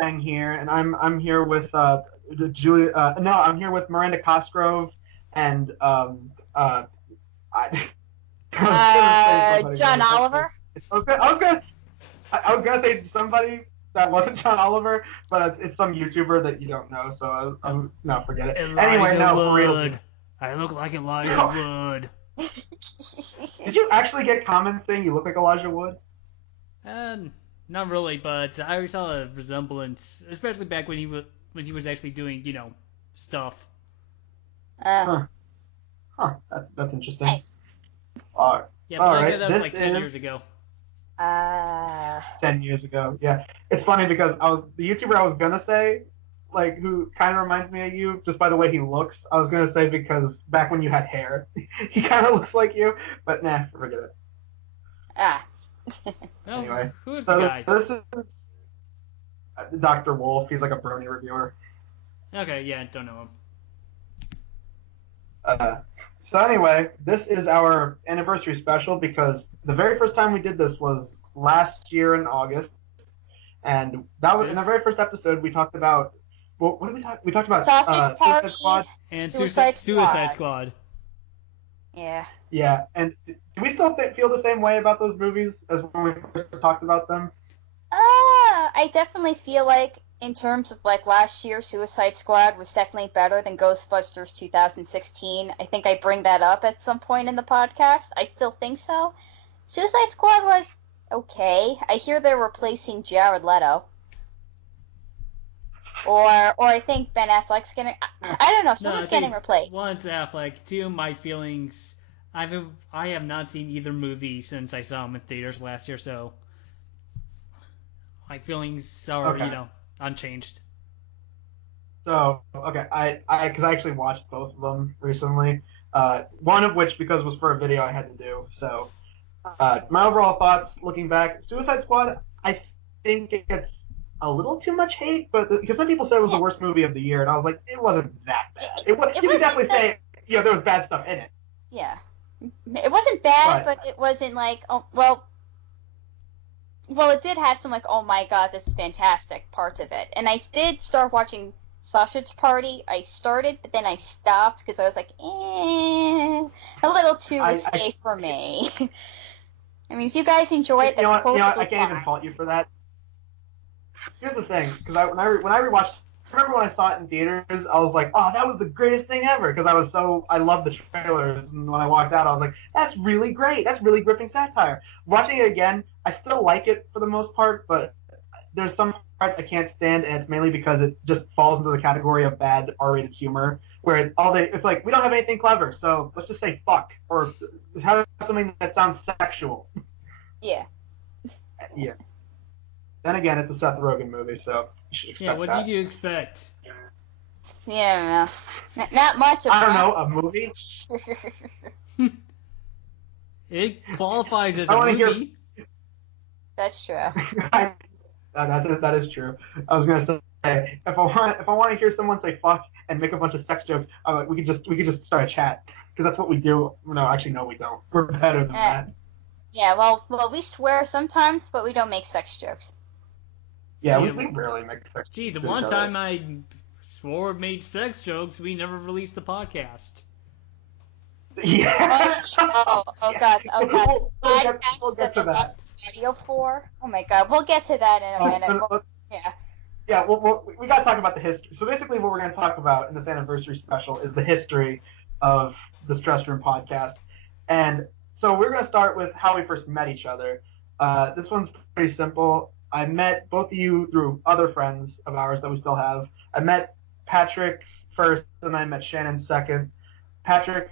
Bang here, and I'm here with Julia. No, I'm here with Miranda Cosgrove and I, John Oliver. I was gonna say somebody that wasn't John Oliver, but it's some YouTuber that you don't know. So no, forget it. Anyway, no, for real. I look like Elijah Wood. Did you actually get comments saying you look like Elijah Wood? Not really, but I saw a resemblance, especially back when he was actually doing, stuff. Huh. That's interesting. Nice. Yeah, but all right. that was like 10 years ago. 10 years ago, yeah. It's funny because the YouTuber I was gonna say, like, who kind of reminds me of you just by the way he looks. I was gonna say because back when you had hair, he kind of looks like you, but nah, forget it. Well, anyway, who's the guy? This is Dr. Wolf. He's like a brony reviewer. Okay, yeah, don't know him. So anyway, this is our anniversary special because the very first time we did this was last year in August, and that was in the very first episode we talked about. What did we talk? We talked about Sausage Party Suicide Squad and Suicide Squad. Yeah. Yeah, and do we still feel the same way about those movies as when we first talked about them? I definitely feel like in terms of like last year, Suicide Squad was definitely better than Ghostbusters 2016. I think I bring that up at some point in the podcast. I still think so. Suicide Squad was okay. I hear they're replacing Jared Leto. Or I think Ben Affleck's getting... I don't know. Someone's getting replaced. One's Affleck. Two, my feelings... I have not seen either movie since I saw them in theaters last year, so... My feelings are, unchanged. So, okay, because I actually watched both of them recently. One of which, because it was for a video I had to do. So, my overall thoughts, looking back, Suicide Squad, I think it gets a little too much hate, but because some people said it was the worst movie of the year, and I was like, it wasn't that bad. You could definitely say, there was bad stuff in it. Yeah. It wasn't bad, but it wasn't like, well, it did have some, like, oh my god, this is fantastic parts of it. And I did start watching Sausage Party. I started, but then I stopped because I was like, a little too risque for me. I mean, if you guys enjoy it, that's totally fine. I can't even fault you for that. Here's the thing, because when I rewatched, I remember when I saw it in theaters, I was like, oh, that was the greatest thing ever, because I loved the trailers, and when I walked out, I was like, that's really great, that's really gripping satire. Watching it again, I still like it for the most part, but there's some parts I can't stand, and it's mainly because it just falls into the category of bad R-rated humor, where it's like, we don't have anything clever, so let's just say fuck, or have something that sounds sexual. Yeah. Yeah. Then again, it's a Seth Rogen movie, so you should expect what did you expect? Yeah, not much of I don't know, a movie? It qualifies as a movie. That's true. That is true. I was gonna say, if I want to hear someone say fuck and make a bunch of sex jokes, we could just start a chat, because that's what we do. No, actually, no, we don't. We're better than that. Yeah, well, we swear sometimes, but we don't make sex jokes. Yeah, we rarely make sex jokes. Gee, the one time I swore made sex jokes, we never released the podcast. Yeah. Oh God. We'll get to that. Audio for? Oh my God, we'll get to that in a minute. Yeah. Yeah, well, we got to talk about the history. So basically what we're going to talk about in this anniversary special is the history of the Stress Room podcast. And so we're going to start with how we first met each other. This one's pretty simple. I met both of you through other friends of ours that we still have. I met Patrick first, and I met Shannon second. Patrick,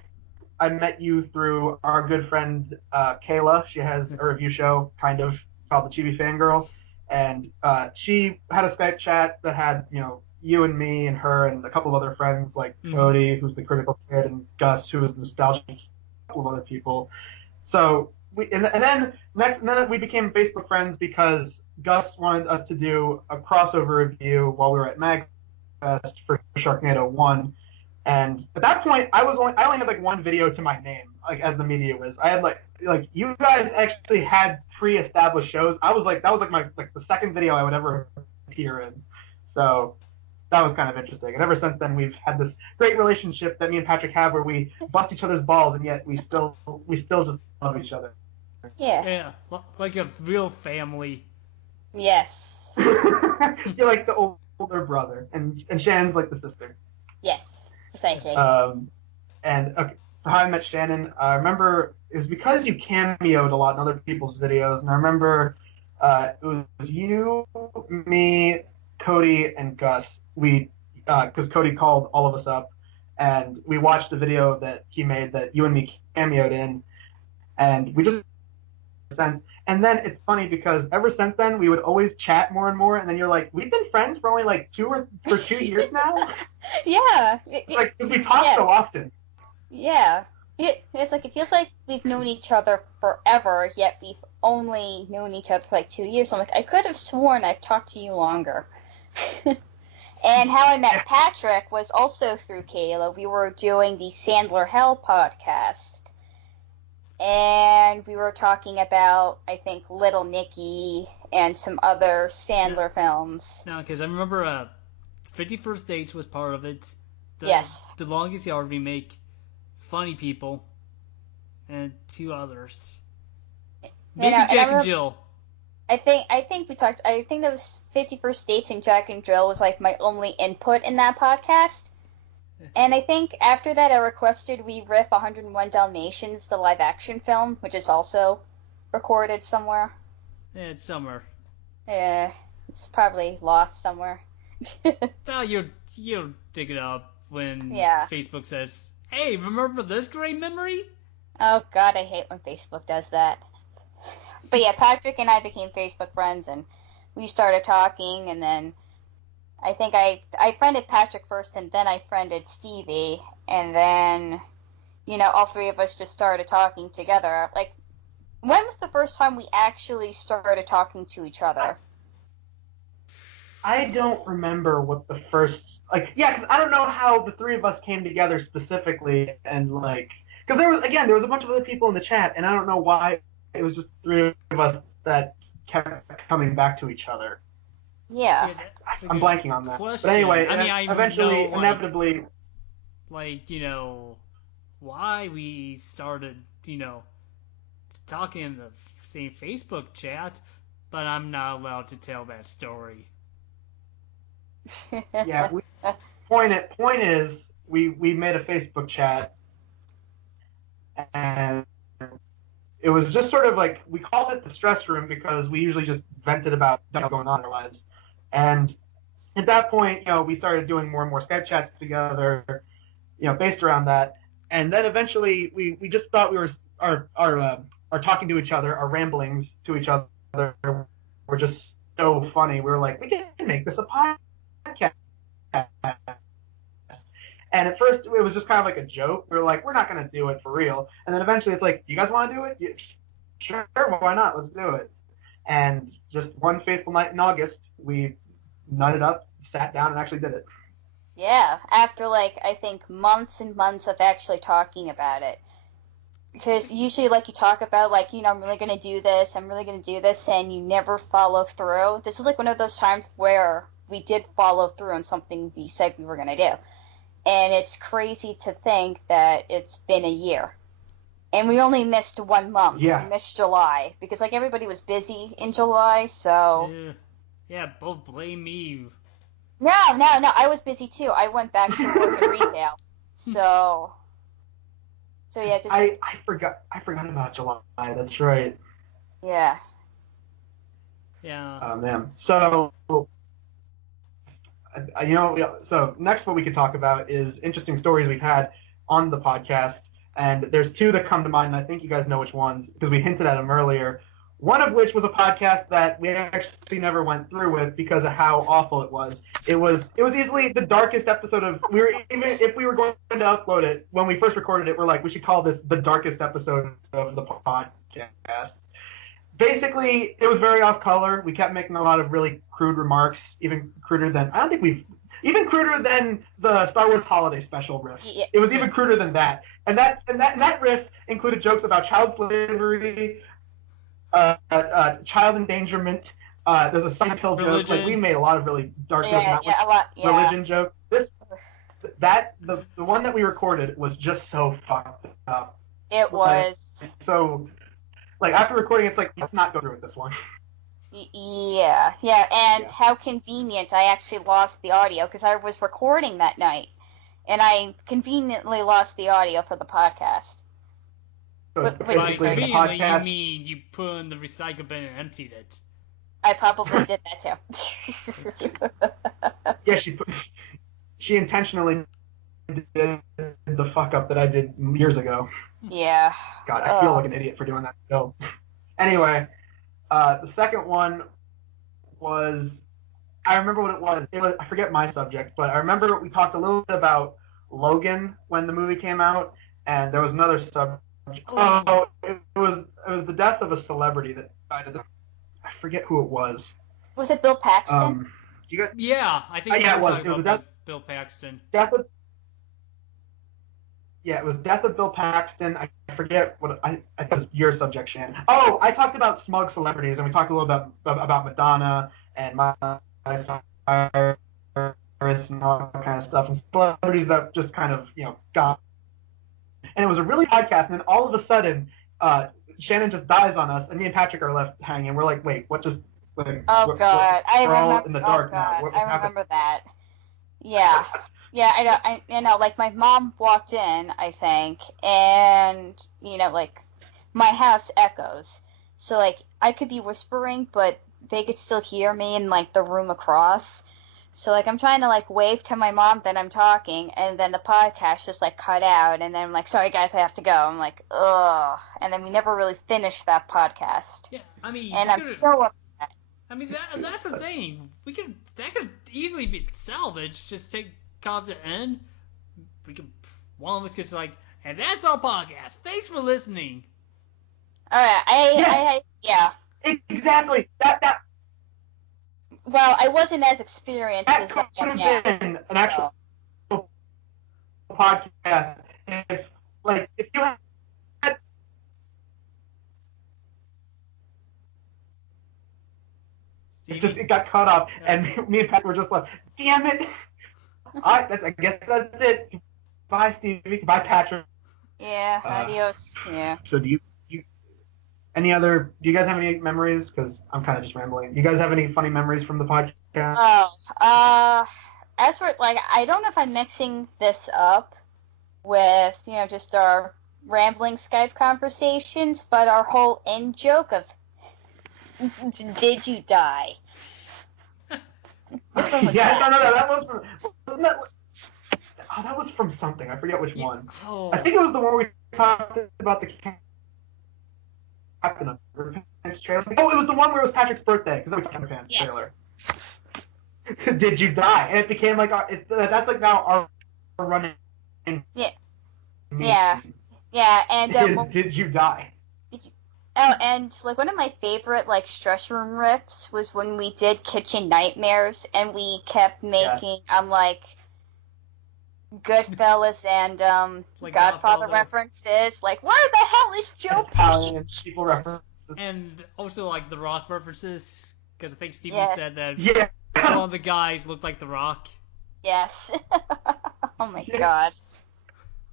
I met you through our good friend Kayla. She has a review show, kind of, called the Chibi Fangirl. And she had a Skype chat that had, you and me and her and a couple of other friends, like Cody, who's the critical kid, and Gus, who is nostalgic, a couple of other people. So then we became Facebook friends because Gus wanted us to do a crossover review while we were at MagFest for Sharknado 1. And at that point, I only had like one video to my name, like as the media was. I had like you guys actually had pre-established shows. That was like the second video I would ever appear in. So that was kind of interesting. And ever since then, we've had this great relationship that me and Patrick have, where we bust each other's balls, and yet we still just love each other. Yeah. Yeah, like a real family. Yes. You're like the older brother, and Shannon's like the sister. Yes, precisely. And okay, so how I met Shannon, I remember it was because you cameoed a lot in other people's videos, and I remember it was you, me, Cody, and Gus. Because Cody called all of us up, and we watched the video that he made that you and me cameoed in, and we just and then it's funny because ever since then we would always chat more and more, and then you're like, we've been friends for only like 2 years now. Yeah. Like we talk so often. Yeah. It's like it feels like we've known each other forever, yet we've only known each other for like 2 years. So I'm like, I could have sworn I've talked to you longer. And how I met Patrick was also through Kayla. We were doing the Sandler Hell podcast. And we were talking about, I think, Little Nicky and some other Sandler films. No, because I remember 51st Dates was part of it. Yes. The Longest Yard remake, Funny People, and 2 others. Maybe Jack and Jill. I think we talked. I think that was 51st Dates and Jack and Jill was like my only input in that podcast. And I think after that I requested we riff 101 Dalmatians, the live action film, which is also recorded somewhere. Yeah, it's somewhere. Yeah, it's probably lost somewhere. Well, you'll dig it up when Facebook says, "Hey, remember this great memory?" Oh God, I hate when Facebook does that. But yeah, Patrick and I became Facebook friends, and we started talking, and then I think I friended Patrick first, and then I friended Stevie, and then, all 3 of us just started talking together. Like, when was the first time we actually started talking to each other? I don't remember what the first, because I don't know how the 3 of us came together specifically, and because there was a bunch of other people in the chat, and I don't know why it was just 3 of us that kept coming back to each other. Yeah. I'm blanking on that. Question. But anyway, I eventually, know, inevitably... why we started, talking in the same Facebook chat, but I'm not allowed to tell that story. Yeah, point is, we made a Facebook chat, and it was just sort of like, we called it the stress room because we usually just vented about what's going on in our lives. And at that point, we started doing more and more Skype chats together, based around that. And then eventually, we just thought we were our talking to each other, our ramblings to each other were just so funny. We were like, we can make this a podcast. And at first, it was just kind of like a joke. We were like, we're not going to do it for real. And then eventually, it's like, you guys want to do it? Sure, why not? Let's do it. And just one fateful night in August, we nutted up, sat down, and actually did it. Yeah, after I think months and months of actually talking about it. Because usually you talk about I'm really going to do this, and you never follow through. This is one of those times where we did follow through on something we said we were going to do. And it's crazy to think that it's been a year. And we only missed 1 month. Yeah. We missed July. Because everybody was busy in July, so... Yeah, both blame me. No, I was busy too. I went back to work in retail. So yeah, just... I forgot about July. That's right. Yeah. Yeah. Oh, man. So... so next what we could talk about is interesting stories we've had on the podcast, and there's 2 that come to mind, and I think you guys know which ones, because we hinted at them earlier. One of which was a podcast that we actually never went through with because of how awful it was. It was easily the darkest episode of, even if we were going to upload it, when we first recorded it, we're like, we should call this the darkest episode of the podcast. Basically, it was very off color. We kept making a lot of really crude remarks, even cruder than the Star Wars Holiday Special riff. Yeah. It was even cruder than that. And that riff included jokes about child slavery, child endangerment, There's a sun pill joke. Like we made a lot of really dark jokes. A lot. Yeah. Religion joke. The one that we recorded was just so fucked up. It was. So, like after recording, it's like let's not go through with this one. Yeah, and how convenient I actually lost the audio because I was recording that night, and I conveniently lost the audio for the podcast. So by conveniently, you mean you put in the recycle bin and emptied it? I probably did that too. Yeah, she intentionally did the fuck up that I did years ago. Yeah. God, I feel like an idiot for doing that. So, anyway. The second one was, I remember what it was. I forget my subject, but I remember we talked a little bit about Logan when the movie came out, and there was another subject. Oh, it was the death of a celebrity that died. I forget who it was. Was it Bill Paxton? Yeah, I think it was the death Bill Paxton. Yeah, it was death of Bill Paxton. I forget what I think it was your subject, Shannon. Oh, I talked about smug celebrities, and we talked a little bit about Madonna and Miley Cyrus and all that kind of stuff, and celebrities that just kind of got. And it was a really podcast, and then all of a sudden, Shannon just dies on us, and me and Patrick are left hanging. We're like, wait, what just? Like, God, I remember. All in the dark now. I remember that. Yeah. Yeah, I know, like, my mom walked in, I think, and, like, my house echoes. So, like, I could be whispering, but they could still hear me in, like, the room across. So, like, I'm trying to, like, wave to my mom that I'm talking, and then the podcast just, like, cut out, and then I'm like, sorry, guys, I have to go. I'm like, ugh. And then we never really finished that podcast. Yeah, I mean... And I'm so upset. I mean, that's the thing. That could easily be salvaged. Just take... Come to the end, one of us gets like, and that's our podcast. Thanks for listening. All right, yeah. Exactly. That. Well, I wasn't as experienced as I am now. An actual podcast. If you had. It got cut off, and me and Pat were just like, damn it. I guess that's it. Bye, Stevie. Bye, Patrick. Yeah, adios. Yeah. So do you guys have any memories? Because I'm kind of just rambling. Do you guys have any funny memories from the podcast? Oh, as for, like, I don't know if I'm mixing this up with, just our rambling Skype conversations, but our whole in joke of, did you die? Which one was that? No, that was from... that was from something. I forget which one. Oh. I think it was the one we talked about the Captain Underpants trailer. Oh, it was the one where it was Patrick's birthday, because it was Captain Underpants trailer. Did you die? And it became like... that's like now our running... Yeah, and... Did you die? Oh, and, like, one of my favorite, like, stress room riffs was when we did Kitchen Nightmares, and we kept making, like, Goodfellas and, like Godfather references. Like, where the hell is Joe Pesci? People references. And also, like, The Rock references, because I think Stevie said that one of the guys looked like The Rock. Yes. Oh, my God.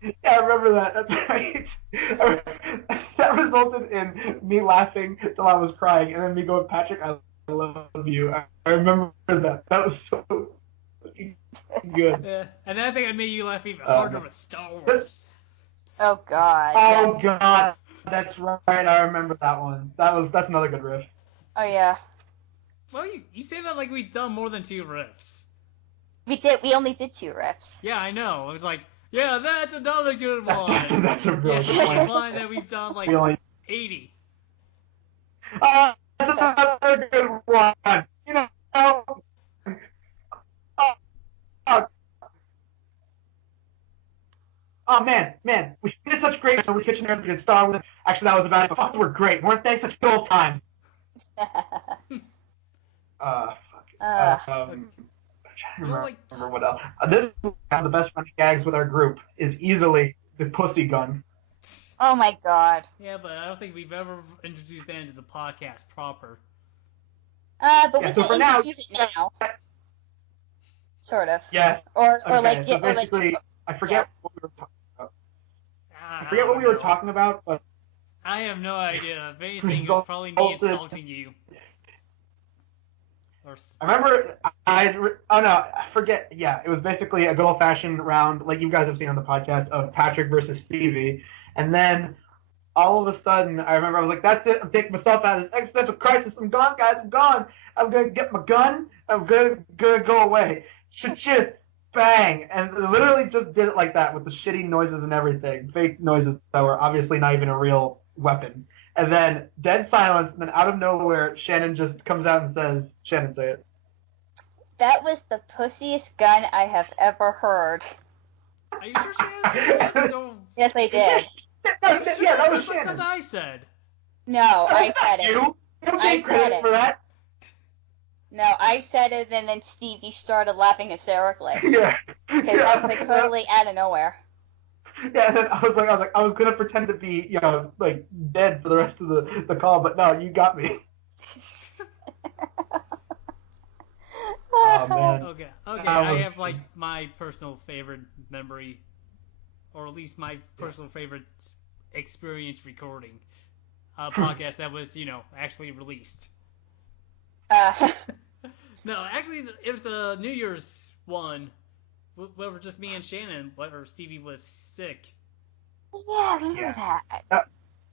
Yeah, I remember that. That's right. That resulted in me laughing till I was crying, and then me going, Patrick, I love you. I remember that. That was so good. Yeah. And then I think I made you laugh even harder with Star Wars. Oh, God. Oh, God. That's right. I remember that one. That's another good riff. Oh, yeah. Well, you say that like we've done more than 2 riffs. We did. We only did 2 riffs. Yeah, I know. I was like... Yeah, that's another good one. That's a really good one. Line that we've done like 80. That's another good one. Oh man, we did such great. So we Kitchen Nightmares and Star Wars. Actually, that was about it. But we're great, weren't they? Such good old times. I don't remember what else. This is one of the best running gags with our group is easily the pussy gun. Oh my God. Yeah, but I don't think we've ever introduced that into the podcast proper. But Yeah, we so can for now- introduce it now. Sort of. Yeah. Or Okay, like, so yeah, or like. basically, I forget what we were talking about. I I forget what we were don't know. talking about, but I have no idea. If anything, it was probably me insulting you. Or I remember I forget. Yeah, it was basically a good old fashioned round, like you guys have seen on the podcast, of Patrick versus Stevie, and then all of a sudden, I remember I was like, "That's it! I'm taking myself out of this existential crisis. I'm gone, guys. I'm gone. I'm gonna get my gun. I'm gonna go away. Shit, bang!" And literally just did it like that with the shitty noises and everything, fake noises that were obviously not even a real weapon. And then dead silence, and then out of nowhere, Shannon just comes out and says, "Shannon, say it." That was the pussiest gun I have ever heard. are you sure Shannon said that? So, Yes, I did. Yeah, that was sounds like Shannon. something I said. No, I said it. You? You don't I take credit said it. for that. No, I said it, and then Stevie started laughing hysterically. Yeah. Because that was like totally out of nowhere. Yeah, and then I was gonna pretend to be, like dead for the rest of the call, but no, you got me. Oh man. Okay, That I was- have like my personal favorite memory, or at least my personal favorite experience recording a podcast that was, actually released. No, actually, it was the New Year's one, where it was just me and Shannon, where Stevie was sick. Yeah, I remember that.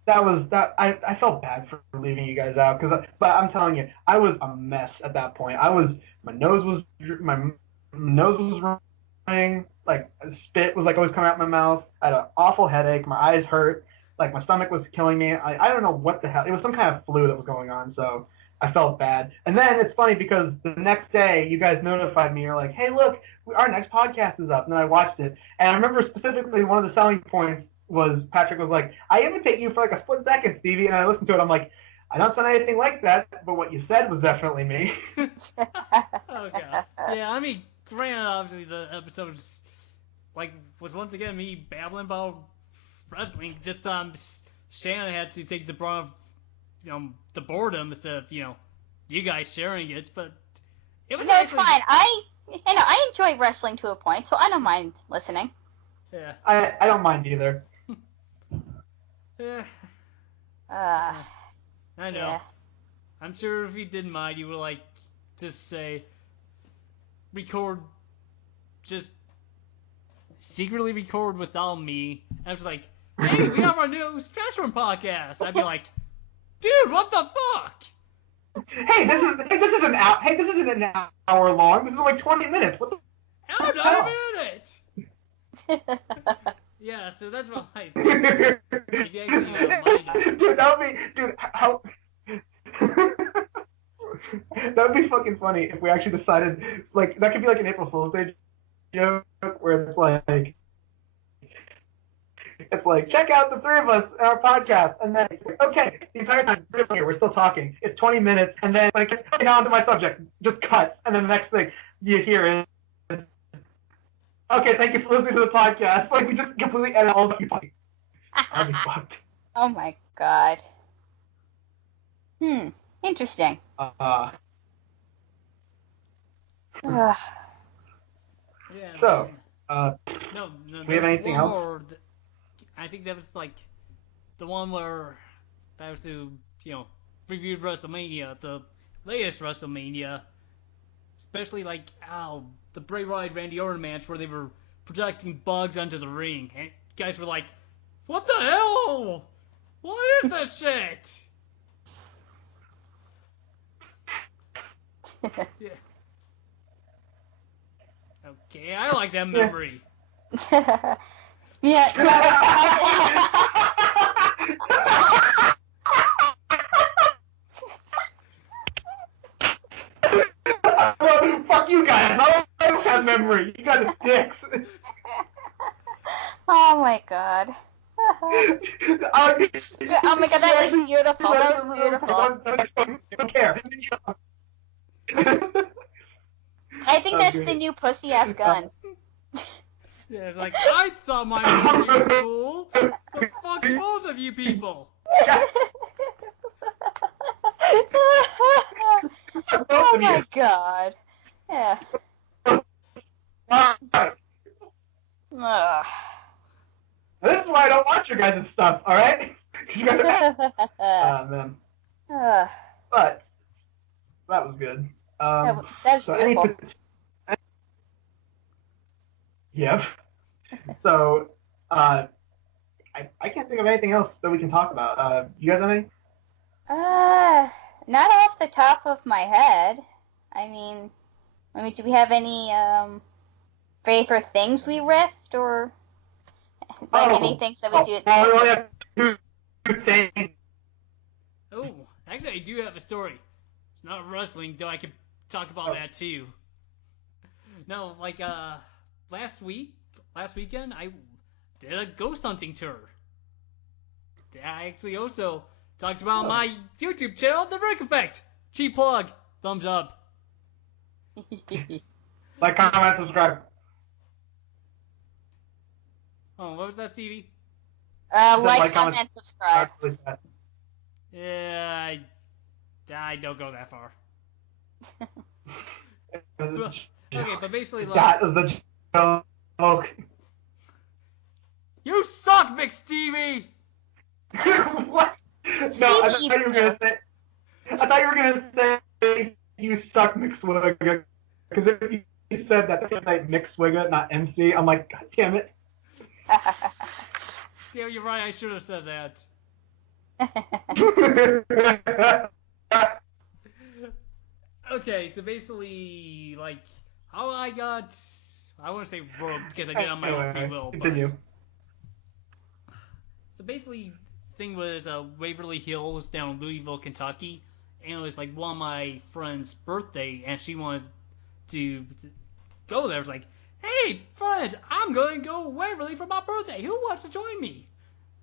That was that. I felt bad for leaving you guys out but I'm telling you, I was a mess at that point. My nose was running, like spit was like always coming out my mouth. I had an awful headache. My eyes hurt. Like my stomach was killing me. I don't know what the hell. It was some kind of flu that was going on. So I felt bad. And then it's funny because the next day you guys notified me. You're like, "Hey, look, our next podcast is up." And then I watched it, and I remember specifically one of the selling points was Patrick was like, "I imitate you for like a split second, Stevie," and I listened to it. I'm like, I don't sound anything like that, but what you said was definitely me. Oh god. Yeah, I mean, granted, obviously the episode was once again me babbling about wrestling. This time, Shannon had to take the brunt of, the boredom instead of, you guys sharing it. But it was No, it's actually, fine. I enjoy wrestling to a point, so I don't mind listening. Yeah. I don't mind either. Yeah. I know. Yeah. I'm sure if you didn't mind, you would just say, just secretly record without me. And I was like, "Hey, we have our new Stress Room podcast." I'd be like, "Dude, what the fuck?" Hey, this is an hour. Hey, this isn't an hour long. This is like 20 minutes. What the? Oh, not a minute. Yeah, so that's what I think. If you actually mind it. Dude, that would be, how? That would be fucking funny if we actually decided, like, that could be like an April Fool's Day joke where it's like, check out the three of us in our podcast, and then it's like, okay, the entire time we're still talking. It's 20 minutes, and then when it gets on to my subject, just cuts, and then the next thing you hear is, okay, thank you for listening to the podcast. Like, we just completely edit all the fucking. I'll be fucked. Oh my god. Interesting. Yeah. So, no, we have there's anything one else? more I think that was the one where that was to reviewed WrestleMania, the latest WrestleMania, especially the Bray Wyatt Randy Orton match where they were projecting bugs onto the ring, and guys were like, "What the hell? What is this shit?" Yeah. Okay, I like that memory. Yeah. Well, fuck you guys. I don't have memory. You guys are dicks. Oh my god. Oh my god, that was beautiful. That was beautiful. I don't care. I think that's Okay. the new pussy ass gun. Yeah, it's like, I thought my movie was cool. So fuck both of you people. Oh my god. Yeah. Alright. Ugh. This is why I don't watch your guys' stuff, alright? You guys are man. But that was good. That was so beautiful. Yep. So, I can't think of anything else that we can talk about. You guys have any? Not off the top of my head. I mean, do we have any favorite things we riffed or any things that we did? Well, we only have two things. Oh, actually, I do have a story. It's not wrestling, though I could talk about that too. No, like last weekend, I did a ghost hunting tour. I actually also talked about my YouTube channel, The Rick Effect. Cheap plug. Thumbs up. Like, comment, subscribe. Oh, what was that, Stevie? Like, comment, subscribe. Yeah, I don't go that far. Okay, but basically, like... That is the joke. You suck, McStevie! What? No, I thought you were gonna say... I thought you were gonna say you suck, McSwigga. Because if you said that, it's like McSwigga, not MC. I'm like, God damn it. Yeah, you're right. I should have said that. Okay, so basically, like, how I got... I want to say rogue because I did it on my own free will. Continue. So basically, thing was Waverly Hills down in Louisville, Kentucky, and it was like one of my friend's birthday, and she wanted to go there. It was like, hey, friends, I'm going to go to Waverly for my birthday. Who wants to join me?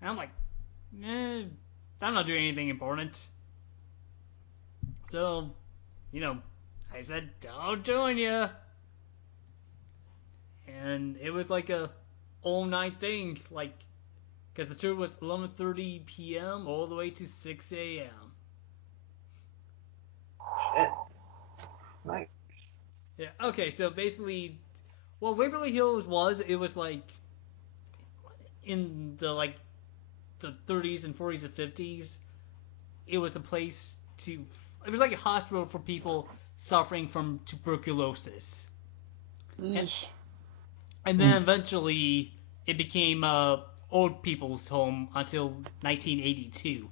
And I'm like, I'm not doing anything important. So, I said, I'll join you. And it was like a all-night thing, like, because the tour was 11:30 p.m. all the way to 6 a.m. Shit. Nice. Yeah, okay, so basically, what Waverly Hills was, it was like, in the 30s and 40s and 50s, it was a place it was like a hospital for people suffering from tuberculosis. And then eventually, it became old people's home until 1982.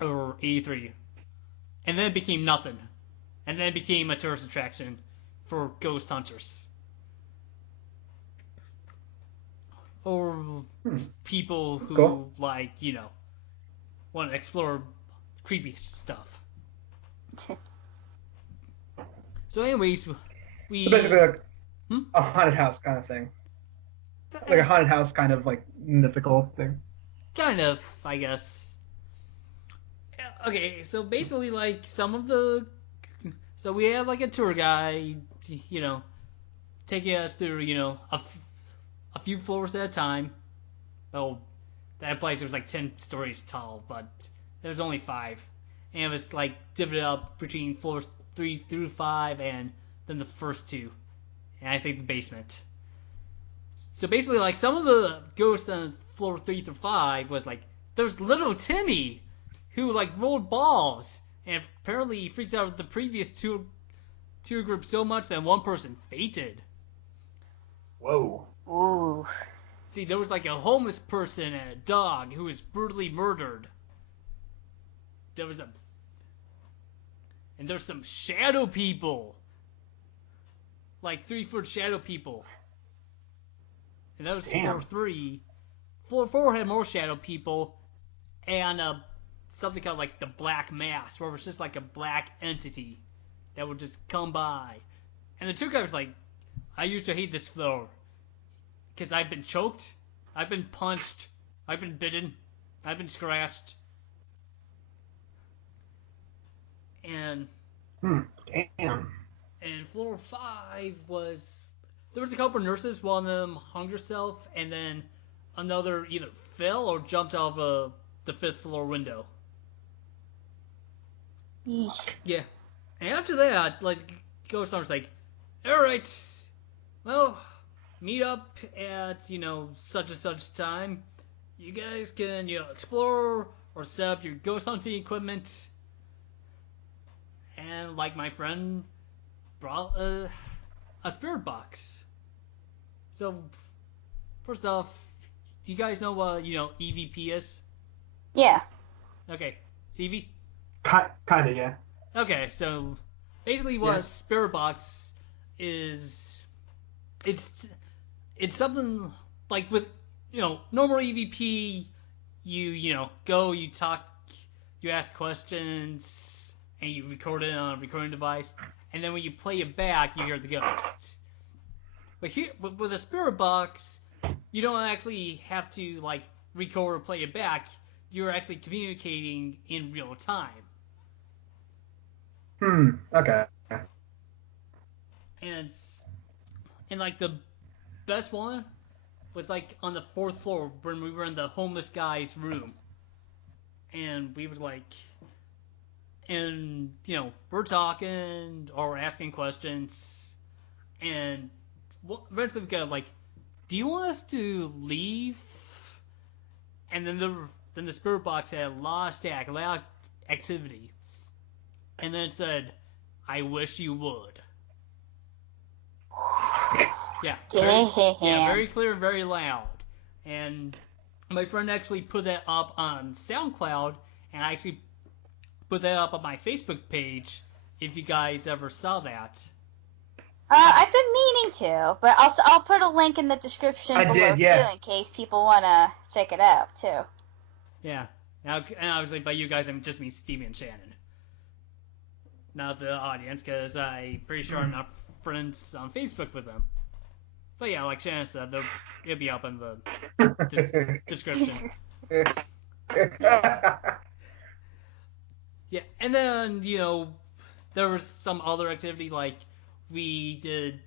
Or 83. And then it became nothing. And then it became a tourist attraction for ghost hunters. Or people who, want to explore creepy stuff. So anyways, we... So basically like a haunted house kind of thing. Like a haunted house kind of like mythical thing. Kind of, I guess. Okay, so basically like some of the... So we have like a tour guide, taking us through, a few floors at a time. Oh, that place was like 10 stories tall, but there was only 5. And it was like divided up between floors 3 through 5 and then the first 2. And I think the basement. So basically like some of the ghosts on floor 3 through 5 was like, there's little Timmy who like rolled balls and apparently freaked out the previous two groups so much that one person fainted. Whoa. Ooh. See, there was like a homeless person and a dog who was brutally murdered. And there's some shadow people. Like 3-foot shadow people. And that was floor 3. Floor 4 had more shadow people. And something called like the Black Mass, where it was just like a black entity that would just come by. And the tour guy was like, I used to hate this floor. Because I've been choked, I've been punched, I've been bitten, I've been scratched. And... Damn. And floor 5 was... There was a couple of nurses, one of them hung herself, and then another either fell or jumped out of the 5th floor window. Yeesh. Yeah. And after that, like, Ghost Summer's like, alright, well, meet up at, such and such time. You guys can, explore or set up your ghost hunting equipment. And, like, my friend brought a spirit box. So, first off, do you guys know what, EVP is? Yeah. Okay. Stevie? Kinda, yeah. Okay, so basically what a spirit box is, it's something like with, normal EVP, you go, you talk, you ask questions, and you record it on a recording device, and then when you play it back, you hear the ghost. But here, with a spirit box, you don't actually have to, like, record or play it back. You're actually communicating in real time. Okay. And like the best one was like on the 4th floor when we were in the homeless guy's room. And we were like, and we're talking or asking questions, and eventually we got like, do you want us to leave? And then the spirit box had a lot of stack, a lot of activity. And then it said, I wish you would. Yeah. Very clear, very loud. And my friend actually put that up on SoundCloud, and I actually put that up on my Facebook page, if you guys ever saw that. I've been meaning to, but I'll put a link in the description below too, in case people want to check it out too. Yeah. Now, and obviously by you guys, I just mean Stevie and Shannon. Not the audience, because I'm pretty sure I'm not friends on Facebook with them. But yeah, like Shannon said, it'll be up in the description. Yeah, and then, there was some other activity, like we did,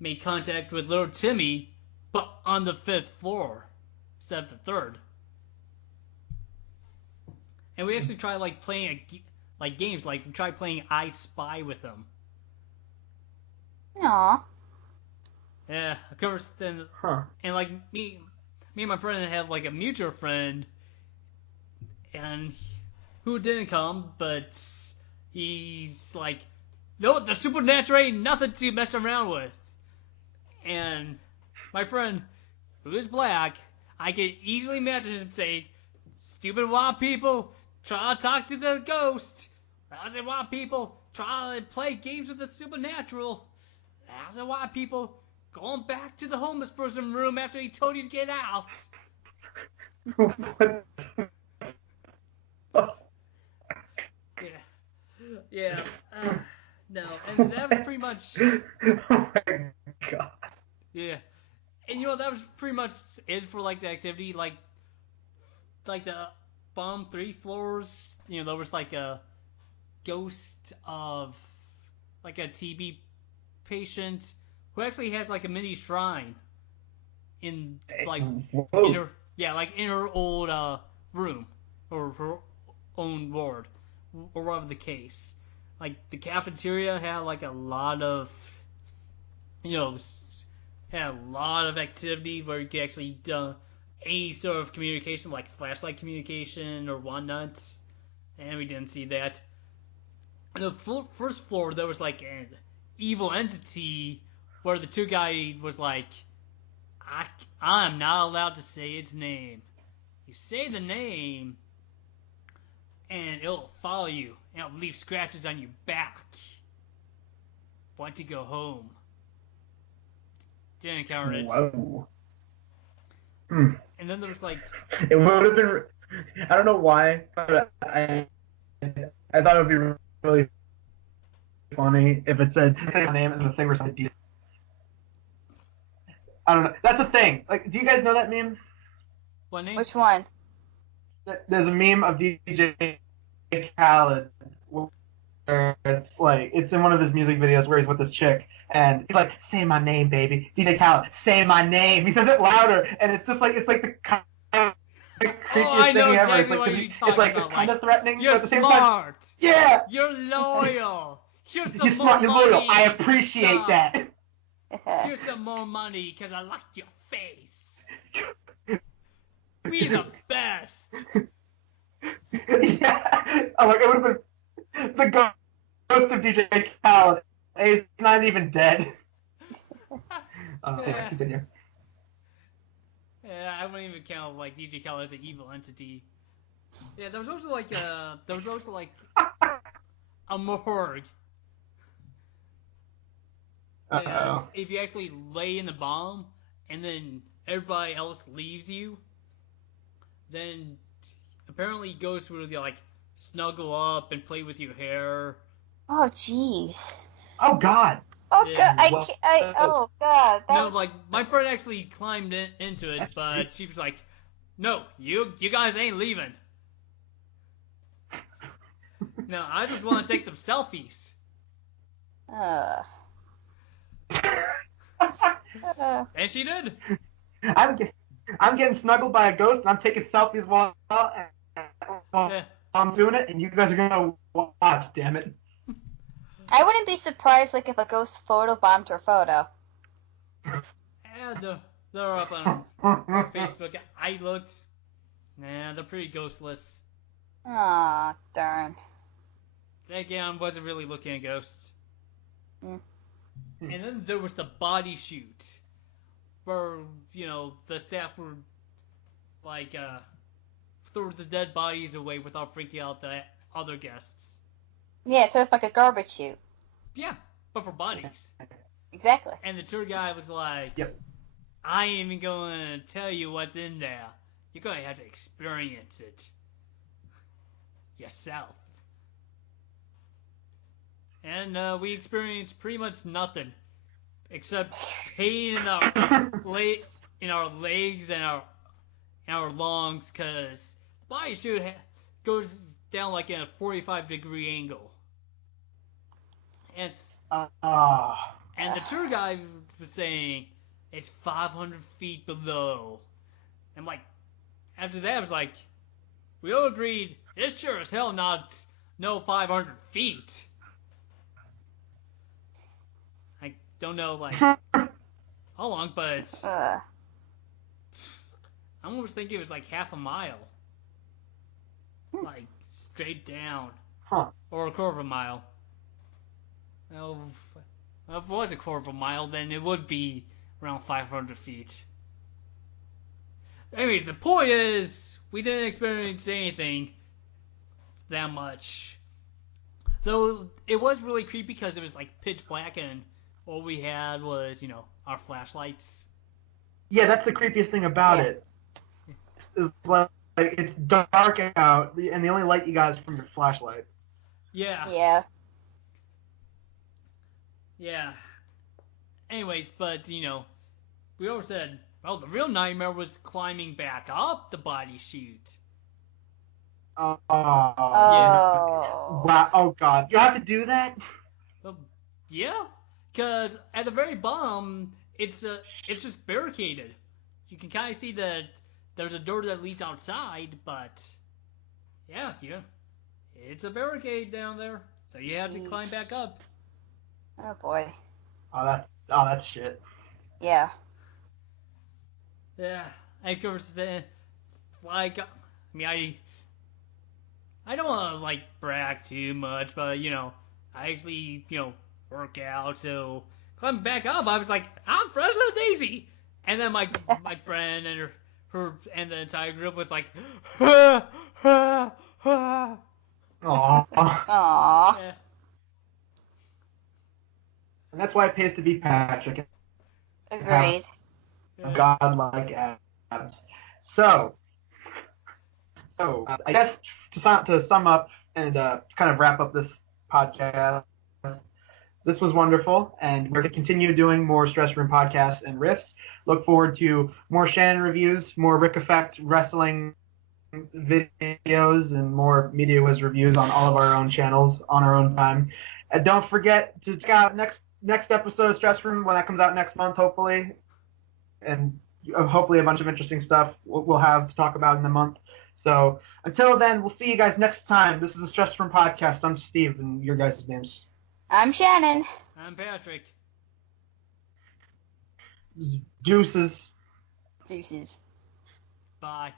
make contact with little Timmy, but on the 5th floor instead of the 3rd. And we actually tried, like, playing games, like we tried playing I Spy with him. Aww. Yeah, of course. Then, and like me and my friend had like a mutual friend, and who didn't come, but he's like, no, the supernatural ain't nothing to mess around with. And my friend, who is black, I can easily imagine him saying, "Stupid white people, try to talk to the ghost. How's it white people try to play games with the supernatural? How's it white people going back to the homeless person room after he told you to get out?" Yeah. No, and that was pretty much. Oh my god. Yeah, and that was pretty much it for like the activity, like the bottom 3 floors. There was like a ghost of like a TB patient who actually has like a mini shrine in like in her old room or her own ward, or whatever the case. Like the cafeteria had like a lot of activity where you could actually do any sort of communication, like flashlight communication or whatnot, and we didn't see that. On the first floor, there was like an evil entity where the 2 guy was like, I'm not allowed to say its name. You say the name, and it'll follow you, and it'll leave scratches on your back. Want to go home. Didn't encounter it. Whoa. And then there was like... It would have been... I don't know why, but I thought it would be really funny if it said my name and the thing was like... I don't know. That's a thing. Like, do you guys know that meme? What name? Which one? There's a meme of DJ Khaled where it's like, it's in one of his music videos where he's with this chick, and he's like, "Say my name, baby." DJ Khaled, "Say my name." He says it louder, and it's just like, it's like the kind of creepiest I know thing ever. exactly what you're talking it's like about. kind of threatening, You're but at the same time, smart. yeah. You're loyal. Here's some You're more smart and money. loyal. I appreciate Shop. that. Here's some more money because I like your face. We the best. Yeah. Oh, like it would have been the ghost of DJ Khaled. He's not even dead. Yeah. Continue. Yeah, I wouldn't even count like DJ Khaled as an evil entity. Yeah, there was also like a morgue. And if you actually lay in the bomb and then everybody else leaves you, then apparently ghosts would like snuggle up and play with your hair. Oh, jeez. Oh God. Oh Yeah. God! Oh God! No, like my friend actually climbed into it, but she was like, "No, you guys ain't leaving." No, I just want to take some selfies. And she did. I'm getting snuggled by a ghost, and I'm taking selfies while I'm doing it, and you guys are gonna watch. Damn it! I wouldn't be surprised, like, if a ghost photobombed her photo. Yeah, they're up on our Facebook. I looked. Nah, they're pretty ghostless. Aw, darn. Again, wasn't really looking at ghosts. Mm. And then there was the body shoot, where the staff were like throw the dead bodies away without freaking out the other guests. Yeah, so it's like a garbage chute. Yeah, but for bodies. Exactly. And the tour guide was like, Yep. I ain't even going to tell you what's in there. You're going to have to experience it yourself. And we experienced pretty much nothing except pain in our legs and our lungs, because body shoot goes down like in a 45-degree angle. And the tour guide was saying it's 500 feet below. And like, after that, I was like, we all agreed it's sure as hell not no 500 feet. I don't know like how long, but I almost think it was like half a mile, like straight down, or a quarter of a mile. Well, if it was a quarter of a mile, then it would be around 500 feet. Anyways, the point is, we didn't experience anything that much. Though, it was really creepy because it was like pitch black and all we had was, our flashlights. Yeah, that's the creepiest thing about it. It's like, it's dark out, and the only light you got is from your flashlight. Yeah. Yeah. Yeah. Anyways, but, we always said, well, the real nightmare was climbing back up the body chute. Oh. Oh. Wow. Oh, God. You have to do that? Well, yeah. Because at the very bottom, it's just barricaded. You can kind of see that there's a door that leads outside, but, yeah, it's a barricade down there. So you have to climb back up. Oh, boy. Oh, that's shit. Yeah. Yeah, of course, like, I don't want to, like, brag too much, but, I actually, work out, so climbing back up, I was like, I'm Fresno Daisy! And then my friend and her and the entire group was like, ha, ha, ha. Aww. Aww. Yeah. And that's why it pays to be Patrick. Agreed. Godlike abs. So I guess to sum up and kind of wrap up this podcast, this was wonderful, and we're going to continue doing more Stress Room podcasts and riffs. Look forward to more Shannon reviews, more Rick Effect wrestling videos, and more Media Wiz reviews on all of our own channels on our own time. And don't forget to check out next episode of Stress Room when that comes out next month, hopefully. And hopefully a bunch of interesting stuff we'll have to talk about in the month. So until then, we'll see you guys next time. This is the Stress Room Podcast. I'm Steve, and your guys' names. I'm Shannon. I'm Patrick. Deuces. Deuces. Bye.